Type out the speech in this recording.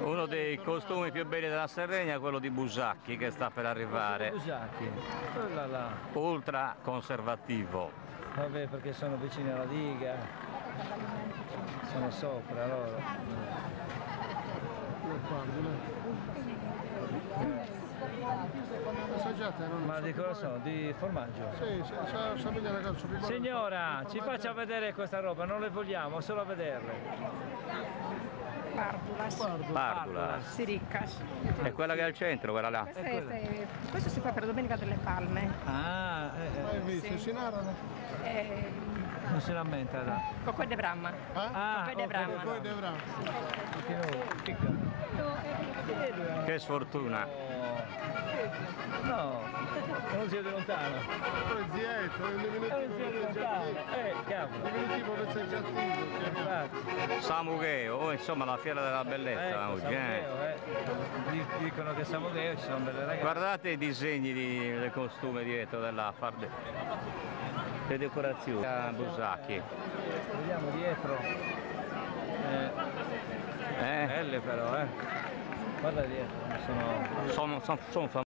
Uno dei costumi più belli della Sardegna è quello di Busacchi che sta per arrivare. Busacchi, quella là. Ultra conservativo. Vabbè, perché sono vicini alla diga, sono sopra loro. Ma di cosa sono? Di formaggio? Sì, assomiglia alla calcio più. Signora, ci faccia vedere questa roba, non le vogliamo, solo a vederle. Pardulas. Siricas. È quella che è al centro, quella là. Questo si fa per Domenica delle Palme. Ah, Hai visto? Si narrano? non si lamenta là. Cocco de Bramma. Ah, Cocco de Bramma. Poi dovrà. Che sfortuna. No, non si vede lontano. Poi zietto, è un diminutivo vezzeggiativo. Cavolo. Diminutivo vezzeggiativo. Samugheo, insomma la fiera della bellezza. Samugheo, dicono che Samugheo ci sono belle ragazze. Guardate i disegni del costume dietro della farde. Le decorazioni. Busacchi. Vediamo dietro. Belle però, Guarda dietro, sono Sono